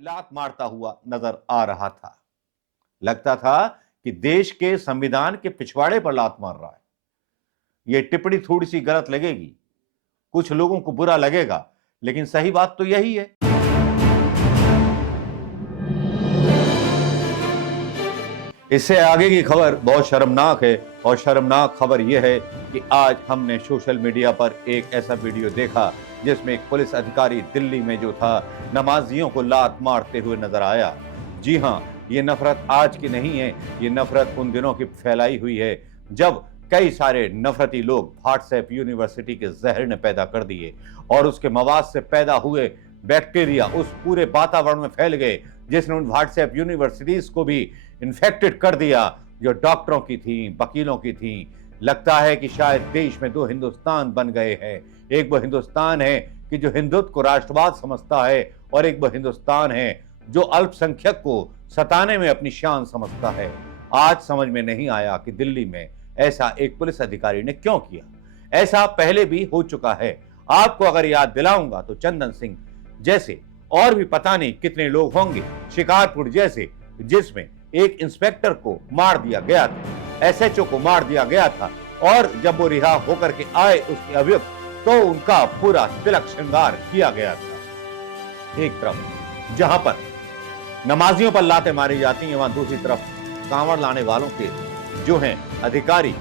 लात मारता हुआ नजर आ रहा था। लगता था कि देश के संविधान के पिछवाड़े पर लात मार रहा है। यह टिप्पणी थोड़ी सी गलत लगेगी, कुछ लोगों को बुरा लगेगा, लेकिन सही बात तो यही है। इससे आगे की खबर बहुत शर्मनाक है, और शर्मनाक खबर यह है कि आज हमने सोशल मीडिया पर एक ऐसा वीडियो देखा जिसमें एक पुलिस अधिकारी दिल्ली में जो था नमाजियों को लात मारते हुए नजर आया। जी हां, ये नफरत आज की नहीं है, ये नफरत उन दिनों की फैलाई हुई है जब कई सारे नफरती लोग व्हाट्सएप यूनिवर्सिटी के जहर ने पैदा कर दिए और उसके मवाद से पैदा हुए बैक्टीरिया उस पूरे वातावरण में फैल गए जिसने उन व्हाट्सएप यूनिवर्सिटीज को भी इन्फेक्टेड कर दिया जो डॉक्टरों की थी, वकीलों की थी। लगता है कि शायद देश में दो हिंदुस्तान बन गए हैं। एक वो हिंदुस्तान है कि जो हिंदुत्व को राष्ट्रवाद समझता है, और एक वो हिंदुस्तान है जो अल्पसंख्यक को सताने में अपनी शान समझता है। आज समझ में नहीं आया कि दिल्ली में ऐसा एक पुलिस अधिकारी ने क्यों किया। ऐसा पहले भी हो चुका है। आपको अगर याद दिलाऊंगा तो चंदन सिंह जैसे और भी पता नहीं कितने लोग होंगे, शिकारपुर जैसे, जिसमें एक इंस्पेक्टर को मार दिया गया था, एसएचओ को मार दिया गया था, और जब वो रिहा होकर के आए उसके अभियुक्त, तो उनका पूरा तिलक श्रृंगार किया गया था। एक तरफ जहां पर नमाजियों पर लातें मारी जाती हैं, वहां दूसरी तरफ कांवड़ लाने वालों के जो हैं अधिकारी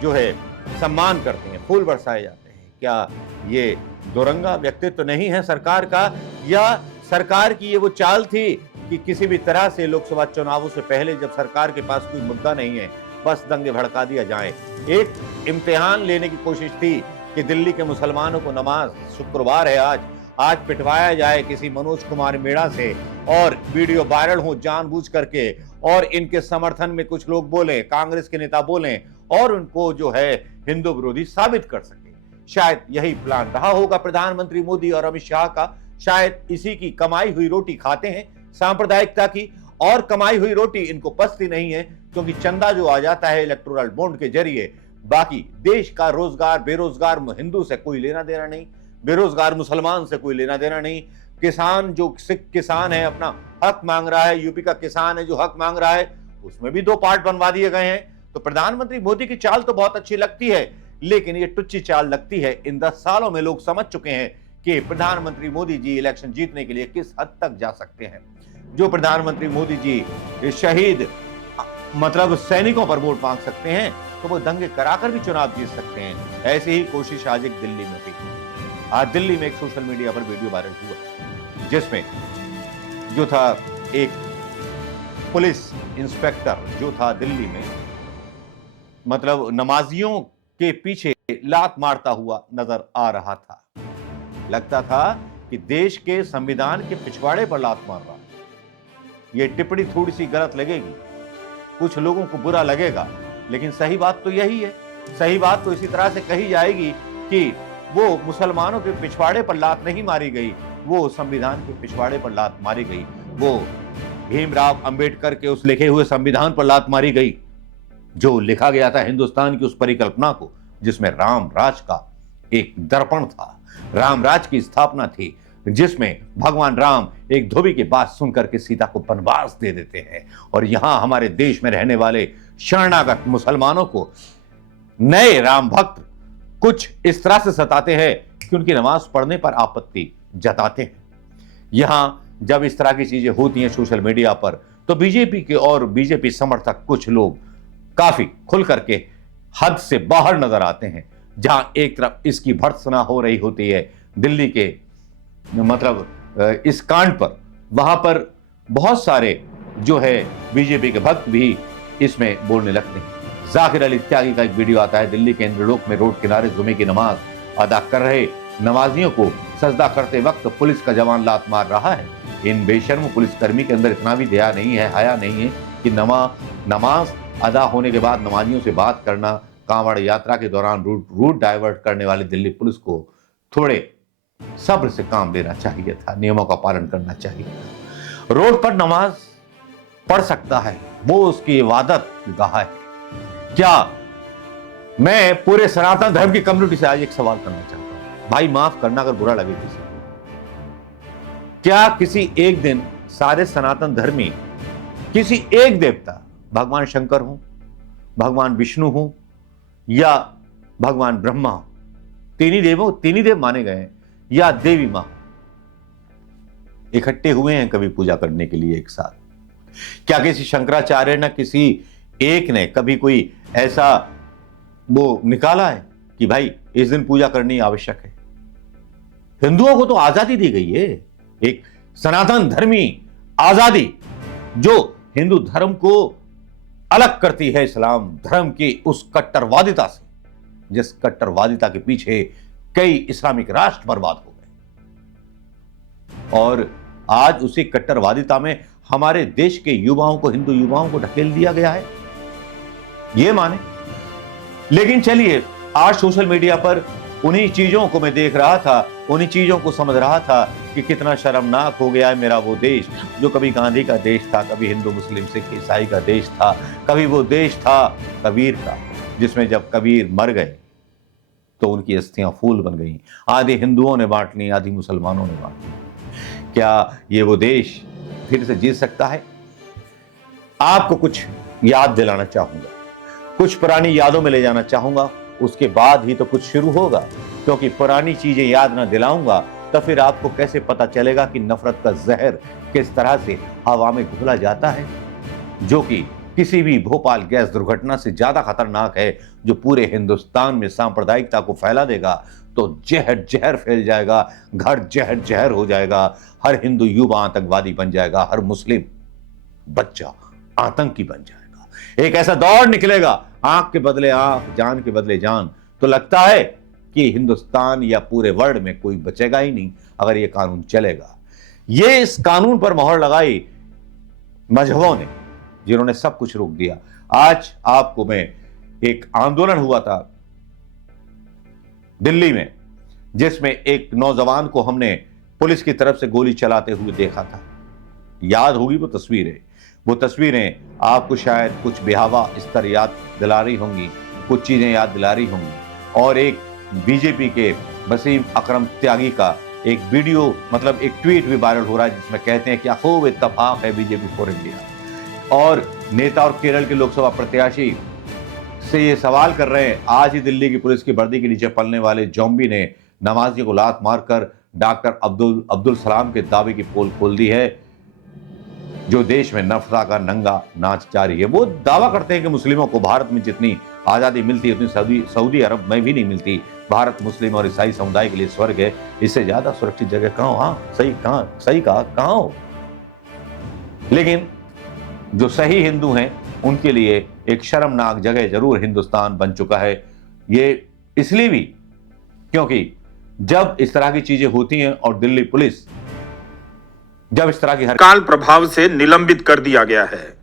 जो है सम्मान करते हैं, फूल बरसाए जाते हैं। क्या ये दोरंगा व्यक्तित्व तो नहीं है सरकार का, या सरकार की ये वो चाल थी कि किसी भी तरह से लोकसभा चुनावों से पहले जब सरकार के पास कोई मुद्दा नहीं है बस दंगे भड़का दिया जाए। एक इम्तिहान लेने की कोशिश थी कि दिल्ली के मुसलमानों को नमाज, शुक्रवार है आज पिटवाया जाए किसी मनोज कुमार मीणा से, और वीडियो वायरल हो जानबूझ करके, और इनके समर्थन में कुछ लोग बोले, कांग्रेस के नेता बोले, और उनको जो है हिंदू विरोधी साबित कर सके। शायद यही प्लान रहा होगा प्रधानमंत्री मोदी और अमित शाह का। शायद इसी की कमाई हुई रोटी खाते हैं, सांप्रदायिकता की, और कमाई हुई रोटी इनको पचती नहीं है क्योंकि चंदा जो आ जाता है इलेक्टोरल बॉन्ड के जरिए। बाकी देश का रोजगार, बेरोजगार हिंदू से कोई लेना देना नहीं, बेरोजगार मुसलमान से कोई लेना देना नहीं। किसान जो सिख किसान है अपना हक मांग रहा है, यूपी का किसान है जो हक मांग रहा है, उसमें भी 2 पार्ट बनवा दिए गए हैं। तो प्रधानमंत्री मोदी की चाल तो बहुत अच्छी लगती है, लेकिन ये टुच्ची चाल लगती है। इन 10 सालों में लोग समझ चुके हैं कि प्रधानमंत्री मोदी जी इलेक्शन जीतने के लिए किस हद तक जा सकते हैं। जो प्रधानमंत्री मोदी जी शहीद मतलब सैनिकों पर वोट मांग सकते हैं, तो वो दंगे कराकर भी चुनाव जीत सकते हैं। ऐसी ही कोशिश आज एक दिल्ली में हुई। आज दिल्ली में एक सोशल मीडिया पर वीडियो वायरल हुआ जिसमें जो था एक पुलिस इंस्पेक्टर जो था दिल्ली में, मतलब नमाजियों के पीछे लात मारता हुआ नजर आ रहा था। लगता था कि देश के संविधान के पिछवाड़े पर लात मार रहा है। यह टिप्पणी थोड़ी सी गलत लगेगी, कुछ लोगों को बुरा लगेगा, लेकिन सही बात तो यही है। सही बात तो इसी तरह से कही जाएगी कि वो मुसलमानों के पिछवाड़े पर लात नहीं मारी गई, वो संविधान के पिछवाड़े पर लात मारी गई, वो भीमराव अंबेडकर के उस लिखे हुए संविधान पर लात मारी गई जो लिखा गया था हिंदुस्तान की उस परिकल्पना को, जिसमें राम राज का एक दर्पण था, राम राज की स्थापना थी, जिसमें भगवान राम एक धोबी की बात सुनकर के सीता को वनवास दे देते हैं। और यहां हमारे देश में रहने वाले शरणागत मुसलमानों को नए राम भक्त कुछ इस तरह से सताते हैं कि उनकी नमाज पढ़ने पर आपत्ति जताते हैं। यहां जब इस तरह की चीजें होती हैं सोशल मीडिया पर, तो बीजेपी के और बीजेपी समर्थक कुछ लोग काफी खुल करके हद से बाहर नजर आते हैं। जहां एक तरफ इसकी भर्त्सना हो रही होती है दिल्ली के मतलब इस कांड पर, वहां पर बहुत सारे जो है बीजेपी के भक्त भी इसमें बोलने लगते हैं। जाकिर अली त्यागी का एक वीडियो आता है, दिल्ली के इंद्रलोक में रोड किनारे जुमे की नमाज अदा कर रहे नमाजियों को सजदा करते वक्त पुलिस का जवान लात मार रहा है। इन बेशर्म पुलिसकर्मी के अंदर इतना भी दया नहीं है, हया नहीं है कि नमाज अदा होने के बाद नमाजियों से बात करना, कांवड़ यात्रा के दौरान रूट डाइवर्ट करने वाली दिल्ली पुलिस को थोड़े सब्र से काम लेना चाहिए था, नियमों का पालन करना चाहिए था। रोड पर नमाज पढ़ सकता है, वो उसकी इबादत गाह है। क्या मैं पूरे सनातन धर्म की कम्युनिटी से आज एक सवाल करना चाहता हूं, भाई माफ करना अगर बुरा लगे किसी, क्या किसी एक दिन सारे सनातन धर्मी किसी एक देवता, भगवान शंकर हो, भगवान विष्णु हो या भगवान ब्रह्मा हो, तीन ही देव माने गए हैं, या देवी मां इकट्ठे हुए हैं कभी पूजा करने के लिए एक साथ? क्या किसी शंकराचार्य ने, किसी एक ने कभी कोई ऐसा वो निकाला है कि भाई इस दिन पूजा करनी आवश्यक है? हिंदुओं को तो आजादी दी गई है, एक सनातन धर्मी आजादी जो हिंदू धर्म को अलग करती है इस्लाम धर्म की उस कट्टरवादिता से, जिस कट्टरवादिता के पीछे कई इस्लामिक राष्ट्र बर्बाद हो गए। और आज उसी कट्टरवादिता में हमारे देश के युवाओं को, हिंदू युवाओं को ढकेल दिया गया है, ये माने। लेकिन चलिए, आज सोशल मीडिया पर उन्हीं चीजों को मैं देख रहा था, उन्हीं चीजों को समझ रहा था कि कितना शर्मनाक हो गया है मेरा वो देश जो कभी गांधी का देश था, कभी हिंदू मुस्लिम सिख ईसाई का देश था, कभी वो देश था कबीर का, जिसमें जब कबीर मर गए तो उनकी अस्थियां फूल बन गई, आधे हिंदुओं ने बांट ली, आधी मुसलमानों ने बांट ली। क्या ये वो देश फिर से जी सकता है? आपको कुछ याद दिलाना चाहूंगा, कुछ पुरानी यादों में ले जाना चाहूंगा, उसके बाद ही तो कुछ शुरू होगा, क्योंकि पुरानी चीजें याद ना दिलाऊंगा तो फिर आपको कैसे पता चलेगा कि नफरत का जहर किस तरह से हवा में घुला जाता है, जो कि किसी भी भोपाल गैस दुर्घटना से ज्यादा खतरनाक है, जो पूरे हिंदुस्तान में सांप्रदायिकता को फैला देगा। तो जहर जहर फैल जाएगा, घर जहर जहर हो जाएगा, हर हिंदू युवा आतंकवादी बन जाएगा, हर मुस्लिम बच्चा आतंकी बन जाएगा। एक ऐसा दौर निकलेगा, आंख के बदले आंख, जान के बदले जान। तो लगता है कि हिंदुस्तान या पूरे वर्ल्ड में कोई बचेगा ही नहीं अगर ये कानून चलेगा। ये इस कानून पर मोहर लगाई मजहबों ने, जिन्होंने सब कुछ रोक दिया। आज आपको मैं, एक आंदोलन हुआ था दिल्ली में, जिसमें एक नौजवान को हमने पुलिस की तरफ से गोली चलाते हुए देखा था। याद होगी वो तस्वीरें, वो तस्वीरें आपको शायद कुछ बेहवा स्तर याद दिला रही होंगी, कुछ चीजें याद दिला रही होंगी। और एक बीजेपी के वसीम अकरम त्यागी का एक वीडियो, मतलब एक ट्वीट भी वायरल हो रहा है, जिसमें कहते हैं क्या खूब इत्तेफाक है बीजेपी फॉर इंडिया। और नेता और केरल के लोकसभा प्रत्याशी से ये सवाल कर रहे हैं, आज ही दिल्ली की पुलिस की वर्दी के नीचे पलने वाले जॉम्बी ने नमाजी को लात मारकर डॉक्टर अब्दुल सलाम के दावे की पोल खोल दी है, जो देश में नफरत का नंगा नाच जारी है। वो दावा करते हैं कि मुस्लिमों को भारत में जितनी आजादी मिलती है उतनी सऊदी अरब में भी नहीं मिलती। भारत मुस्लिम और ईसाई समुदाय के लिए स्वर्ग है, इससे ज्यादा सुरक्षित जगह कहां? हाँ, सही कहा, कहां हो? लेकिन जो सही हिंदू हैं उनके लिए एक शर्मनाक जगह जरूर हिंदुस्तान बन चुका है। ये इसलिए भी क्योंकि जब इस तरह की चीजें होती हैं और दिल्ली पुलिस जब इस तरह की काल प्रभाव से निलंबित कर दिया गया है।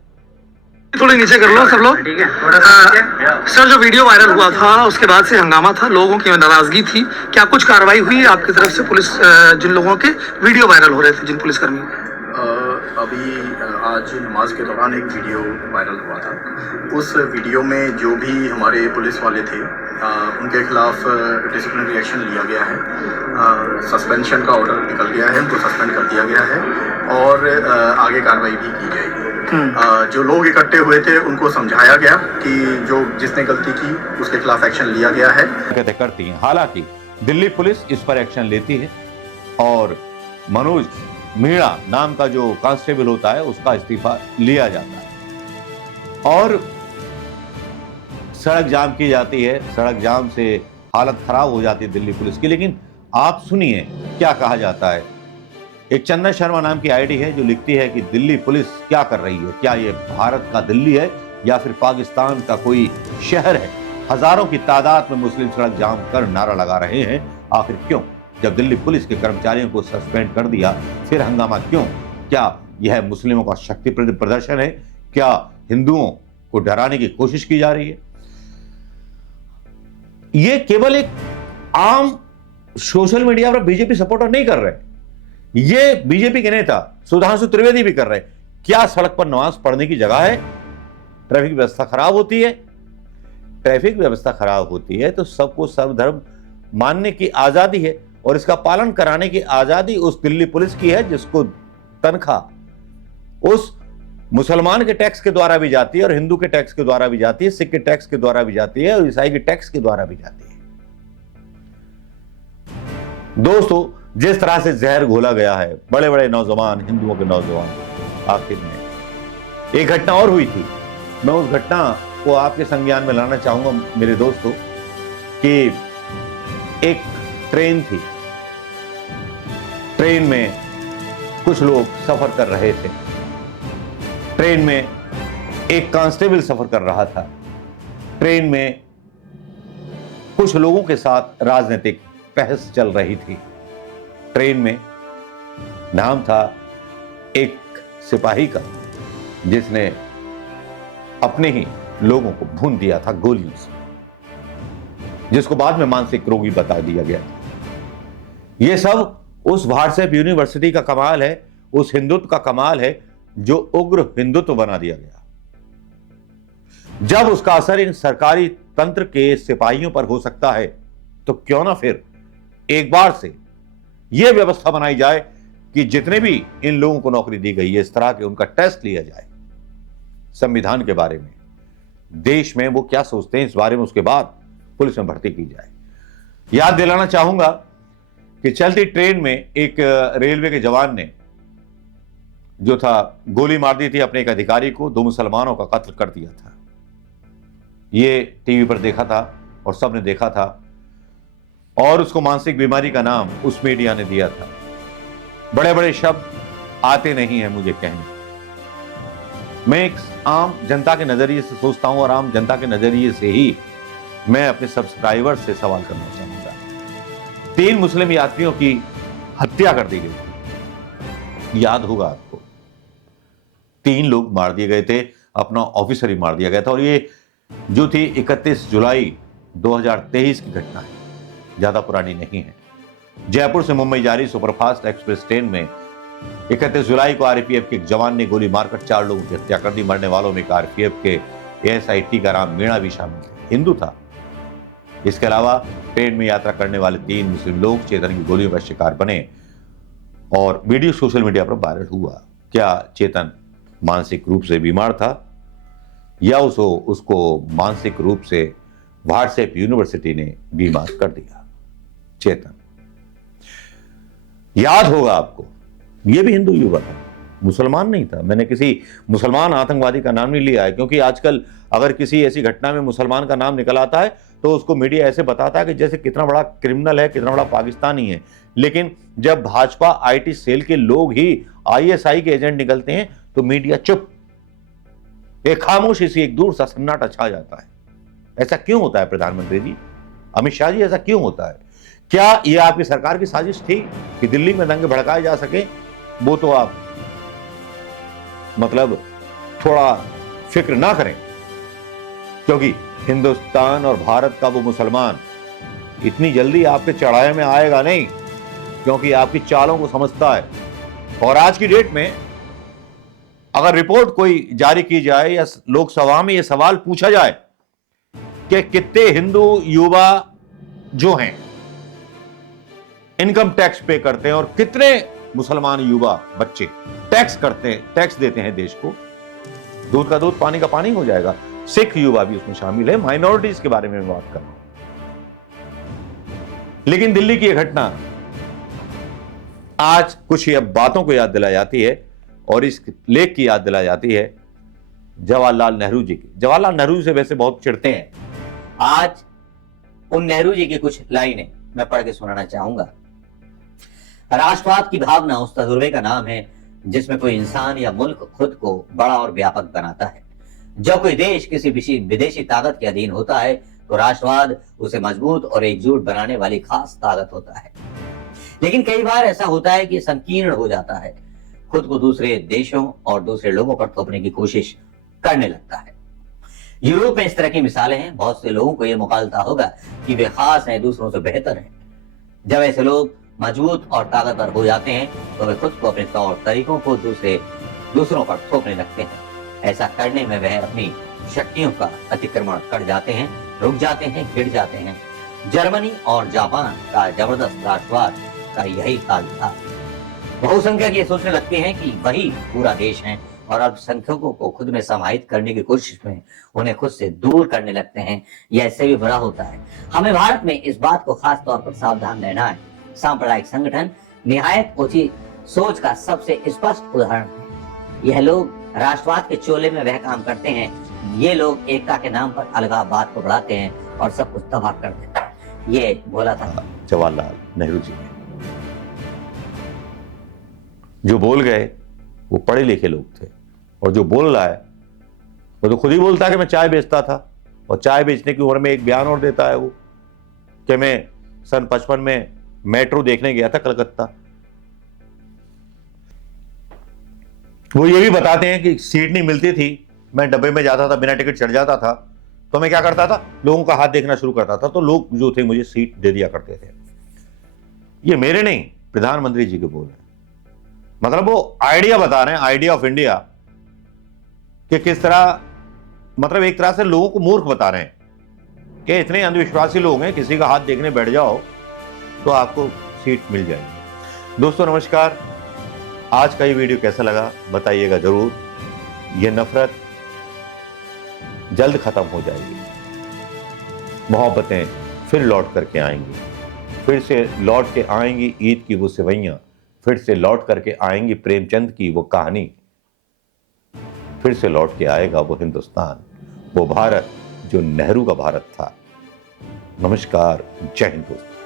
थोड़े नीचे कर लो सब लोग। ठीक है सर, जो वीडियो वायरल हुआ था उसके बाद से हंगामा था, लोगों की नाराजगी थी, क्या कुछ कार्रवाई हुई आपकी तरफ से? पुलिस जिन लोगों के वीडियो वायरल हो रहे थे, जिन पुलिसकर्मियों, अभी आज नमाज के दौरान एक वीडियो वायरल हुआ था। उस वीडियो में जो भी हमारे पुलिस वाले थे उनके खिलाफ डिसिप्लिनरी एक्शन लिया गया है, सस्पेंशन का ऑर्डर निकल गया है, उनको सस्पेंड कर दिया गया है और आगे कार्रवाई भी की जाएगी। जो लोग इकट्ठे हुए थे उनको समझाया गया कि जो जिसने गलती की उसके खिलाफ एक्शन लिया गया है। कहते करती हैं, हालांकि दिल्ली पुलिस इस पर एक्शन लेती है और मनोज मीणा नाम का जो कांस्टेबल होता है उसका इस्तीफा लिया जाता है और सड़क जाम की जाती है। सड़क जाम से हालत खराब हो जाती है दिल्ली पुलिस की। लेकिन आप सुनिए क्या कहा जाता है। एक चंदन शर्मा नाम की आईडी है जो लिखती है कि दिल्ली पुलिस क्या कर रही है, क्या ये भारत का दिल्ली है या फिर पाकिस्तान का कोई शहर है। हजारों की तादाद में मुस्लिम सड़क जाम कर नारा लगा रहे हैं, आखिर क्यों? जब दिल्ली पुलिस के कर्मचारियों को सस्पेंड कर दिया फिर हंगामा क्यों? क्या यह मुस्लिमों का शक्ति प्रदर्शन है? क्या हिंदुओं को डराने की कोशिश की जा रही है? ये केवल एक आम सोशल मीडिया पर बीजेपी सपोर्टर नहीं कर रहे, ये बीजेपी के नेता सुधांशु त्रिवेदी भी कर रहे। क्या सड़क पर नमाज पढ़ने की जगह है? ट्रैफिक व्यवस्था खराब होती है। ट्रैफिक व्यवस्था खराब होती है तो सबको सर्वधर्म मानने की आजादी है और इसका पालन कराने की आजादी उस दिल्ली पुलिस की है जिसको तनख्वाह उस मुसलमान के टैक्स के द्वारा भी जाती है और हिंदू के टैक्स के द्वारा भी जाती है, सिख के टैक्स के द्वारा भी जाती है और ईसाई के टैक्स के द्वारा भी जाती है। दोस्तों, जिस तरह से जहर घोला गया है, बड़े बड़े नौजवान, हिंदुओं के नौजवान, आखिर में एक घटना और हुई थी। मैं उस घटना को आपके संज्ञान में लाना चाहूंगा मेरे दोस्तों कि एक ट्रेन थी, ट्रेन में कुछ लोग सफर कर रहे थे। ट्रेन में एक कांस्टेबल सफर कर रहा था। ट्रेन में कुछ लोगों के साथ राजनीतिक बहस चल रही थी। ट्रेन में नाम था एक सिपाही का जिसने अपने ही लोगों को भून दिया था गोलियों से, जिसको बाद में मानसिक रोगी बता दिया गया था। यह सब उस व्हाट्सएप यूनिवर्सिटी का कमाल है, उस हिंदुत्व का कमाल है जो उग्र हिंदुत्व बना दिया गया। जब उसका असर इन सरकारी तंत्र के सिपाहियों पर हो सकता है तो क्यों ना फिर एक बार से यह व्यवस्था बनाई जाए कि जितने भी इन लोगों को नौकरी दी गई है इस तरह के, उनका टेस्ट लिया जाए संविधान के बारे में, देश में वो क्या सोचते हैं इस बारे में, उसके बाद पुलिस में भर्ती की जाए। याद दिलाना चाहूंगा कि चलती ट्रेन में एक रेलवे के जवान ने जो था गोली मार दी थी अपने एक अधिकारी को, 2 मुसलमानों का कत्ल कर दिया था। ये टीवी पर देखा था और सबने देखा था और उसको मानसिक बीमारी का नाम उस मीडिया ने दिया था। बड़े बड़े शब्द आते नहीं हैं मुझे कहने। मैं एक आम जनता के नजरिए से सोचता हूं और आम जनता के नजरिए से ही मैं अपने सब्सक्राइबर्स से सवाल करना चाहूंगा। 3 मुस्लिम यात्रियों की हत्या कर दी गई थी, याद होगा आपको। 3 लोग मार दिए गए थे, अपना ऑफिसर ही मार दिया गया था। और ये जो थी 31 जुलाई 2023 की घटना है, ज्यादा पुरानी नहीं है। जयपुर से मुंबई जा रही सुपरफास्ट एक्सप्रेस ट्रेन में 31 जुलाई को आरपीएफ के एक जवान ने गोली मारकर 4 लोगों की हत्या कर दी। मरने वालों में एक आरपीएफ के एएसआई टीकाराम मीणा भी शामिल थे, हिंदू था। इसके अलावा ट्रेन में यात्रा करने वाले 3 मुस्लिम लोग चेतन की गोलियों का शिकार बने और वीडियो सोशल मीडिया पर वायरल हुआ। क्या चेतन मानसिक रूप से बीमार था या उसको मानसिक रूप से व्हाट्सएप यूनिवर्सिटी ने बीमार कर दिया? चेतन, याद होगा आपको, यह भी हिंदू युवा था, मुसलमान नहीं था। मैंने किसी मुसलमान आतंकवादी का नाम नहीं लिया है, क्योंकि आजकल अगर किसी ऐसी घटना में मुसलमान का नाम निकल आता है तो उसको मीडिया ऐसे बताता है कि जैसे कितना बड़ा क्रिमिनल है, कितना बड़ा पाकिस्तानी है। लेकिन जब भाजपा आईटी सेल के लोग ही आईएसआई के एजेंट निकलते हैं तो मीडिया चुप, एक खामोशी सी, एक दूर सा सन्नाटा छा जाता है। ऐसा क्यों होता है प्रधानमंत्री जी, अमित शाह जी, ऐसा क्यों होता है? क्या यह आपकी सरकार की साजिश थी कि दिल्ली में दंगे भड़काए जा सके? वो तो आप मतलब थोड़ा फिक्र ना करें, क्योंकि हिंदुस्तान और भारत का वो मुसलमान इतनी जल्दी आपके चढ़ाए में आएगा नहीं, क्योंकि आपकी चालों को समझता है। और आज की डेट में अगर रिपोर्ट कोई जारी की जाए या लोकसभा में यह सवाल पूछा जाए कि कितने हिंदू युवा जो हैं इनकम टैक्स पे करते हैं और कितने मुसलमान युवा बच्चे टैक्स देते हैं देश को, दूध का दूध पानी का पानी हो जाएगा। सिख युवा भी उसमें शामिल है, माइनॉरिटीज के बारे में मैं बात कर रहा हूं। लेकिन दिल्ली की यह घटना आज कुछ ये बातों को याद दिला जाती है और इस लेख की याद दिला जाती है जवाहरलाल नेहरू जी की। जवाहरलाल नेहरू से वैसे बहुत चिढ़ते हैं। आज उन नेहरू जी की कुछ लाइनें मैं पढ़ के सुनाना चाहूंगा। राष्ट्रवाद की भावना उस तजुर्बे का नाम है जिसमें कोई इंसान या मुल्क खुद को बड़ा और व्यापक बनाता है। जब कोई देश किसी विदेशी ताकत के अधीन होता है तो राष्ट्रवाद उसे मजबूत और एकजुट बनाने वाली खास ताकत होता है। लेकिन कई बार ऐसा होता है कि संकीर्ण हो जाता है, खुद को दूसरे देशों और दूसरे लोगों पर थोपने की कोशिश करने लगता है। यूरोप में इस तरह की मिसालें हैं। बहुत से लोगों को यह मुकालता होगा कि वे खास हैं, दूसरों से बेहतर हैं। जब ऐसे लोग मजबूत और ताकतवर हो जाते हैं तो वे खुद को, अपने तौर तरीकों को दूसरों पर थोपने लगते हैं। ऐसा करने में वह अपनी शक्तियों का अतिक्रमण कर जाते हैं, रुक जाते हैं, गिर जाते हैं। जर्मनी और जापान का जबरदस्त राष्ट्रवाद का यही हाल था। बहुसंख्यक ये सोचने लगते हैं कि वही पूरा देश है और अल्पसंख्यकों को खुद में समाहित करने की कोशिश में उन्हें खुद से दूर करने लगते हैं। यह इससे भी बड़ा होता है। हमें भारत में इस बात को खास तौर पर सावधान रहना है। सांप्रदायिक संगठन निहायत ओछी सोच का सबसे स्पष्ट उदाहरण है। यह लोग राष्ट्रवाद के चोले में वह काम करते हैं। ये लोग एकता के नाम पर अलगाववाद को बढ़ाते हैं और सब कुछ तबाह कर देते हैं। ये बोला था जवाहरलाल नेहरू जी ने। जो बोल गए वो पढ़े लिखे लोग थे, और जो बोल रहा है वो तो खुद ही बोलता है कि मैं चाय बेचता था, और चाय बेचने की उम्र में एक बयान और देता है वो कि मैं सन 55 में मेट्रो देखने गया था कलकत्ता। वो ये भी बताते हैं कि सीट नहीं मिलती थी, मैं डब्बे में जाता था, बिना टिकट चढ़ जाता था, तो मैं क्या करता था, लोगों का हाथ देखना शुरू करता था, तो लोग जो थे मुझे सीट दे दिया करते थे। ये मेरे नहीं, प्रधानमंत्री जी के बोल रहे हैं। मतलब वो आइडिया बता रहे हैं, आइडिया ऑफ इंडिया, कि किस तरह, मतलब एक तरह से लोगों को मूर्ख बता रहे हैं कि इतने अंधविश्वासी लोग हैं, किसी का हाथ देखने बैठ जाओ तो आपको सीट मिल जाएगी। दोस्तों नमस्कार, आज का ये वीडियो कैसा लगा बताइएगा जरूर। ये नफरत जल्द खत्म हो जाएगी, मोहब्बतें फिर लौट करके आएंगी, फिर से लौट के आएंगी ईद की वो सेवैयां, फिर से लौट करके आएंगी प्रेमचंद की वो कहानी, फिर से लौट के आएगा वो हिंदुस्तान, वो भारत जो नेहरू का भारत था। नमस्कार, जय हिंद दोस्तों।